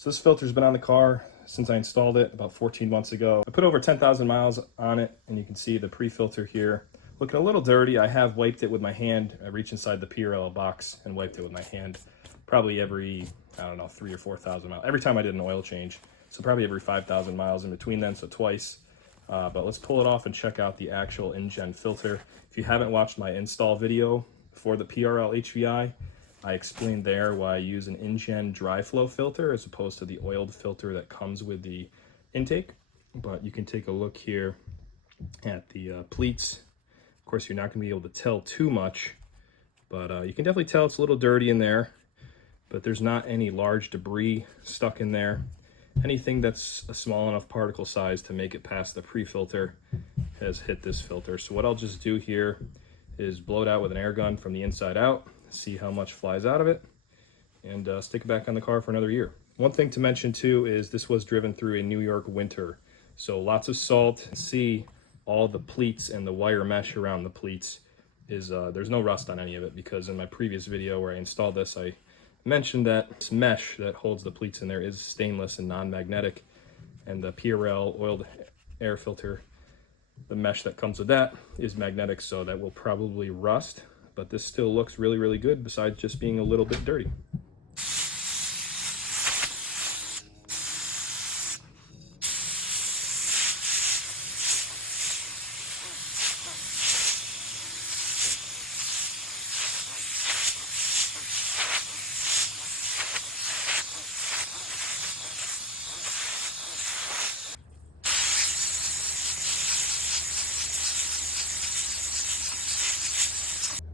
So this filter's been on the car since I installed it about 14 months ago. I put over 10,000 miles on it, and you can see the pre-filter here. Looking a little dirty. I have wiped it with my hand. I reached inside the PRL box and wiped it with my hand probably every, I don't know, 3,000 or 4,000 miles. Every time I did an oil change. So probably every 5,000 miles in between then, so twice. But let's pull it off and check out the actual Injen filter. If you haven't watched my install video for the PRL HVI, I explained there why I use an Injen Dryflow filter as opposed to the oiled filter that comes with the intake. But you can take a look here at the pleats. Of course, you're not going to be able to tell too much, but you can definitely tell it's a little dirty in there, but there's not any large debris stuck in there. Anything that's a small enough particle size to make it past the pre-filter has hit this filter. So what I'll just do here is blow it out with an air gun from the inside out, see how much flies out of it, and stick it back on the car for another year. One thing to mention too is this was driven through a New York winter, so lots of salt. See all the pleats and the wire mesh around the pleats is there's no rust on any of it, because in my previous video where I installed this, I mentioned that this mesh that holds the pleats in there is stainless and non-magnetic, and the PRL oiled air filter, the mesh that comes with that, is magnetic, so that will probably rust, but this still looks really, really good besides just being a little bit dirty.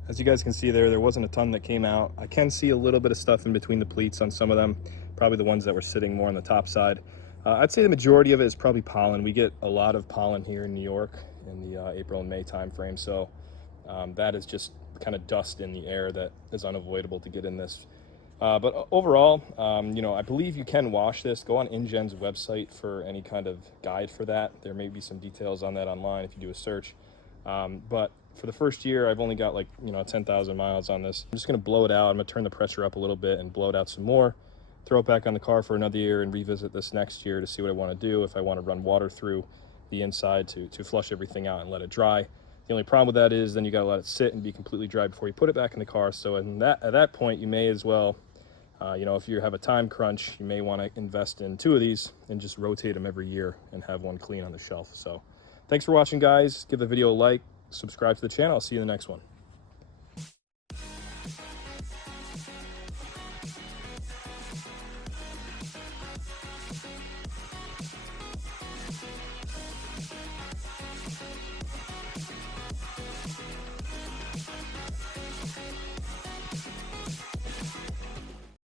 As you guys can see there wasn't a ton that came out. I can see a little bit of stuff in between the pleats on some of them, probably the ones that were sitting more on the top side. I'd say the majority of it is probably pollen. We get a lot of pollen here in New York in the April and May time frame, so that is just kind of dust in the air that is unavoidable to get in this. But overall, you know, I believe you can wash this. Go on Injen's website for any kind of guide for that. There may be some details on that online if you do a search. But for the first year, I've only got like, 10,000 miles on this. I'm just gonna blow it out. I'm gonna turn the pressure up a little bit and blow it out some more, throw it back on the car for another year, and revisit this next year to see what I wanna do, if I wanna run water through the inside to flush everything out and let it dry. The only problem with that is then you gotta let it sit and be completely dry before you put it back in the car. So at that point, you may as well, if you have a time crunch, you may wanna invest in 2 of these and just rotate them every year and have one clean on the shelf. So thanks for watching, guys. Give the video a like, subscribe to the channel. I'll see you in the next one.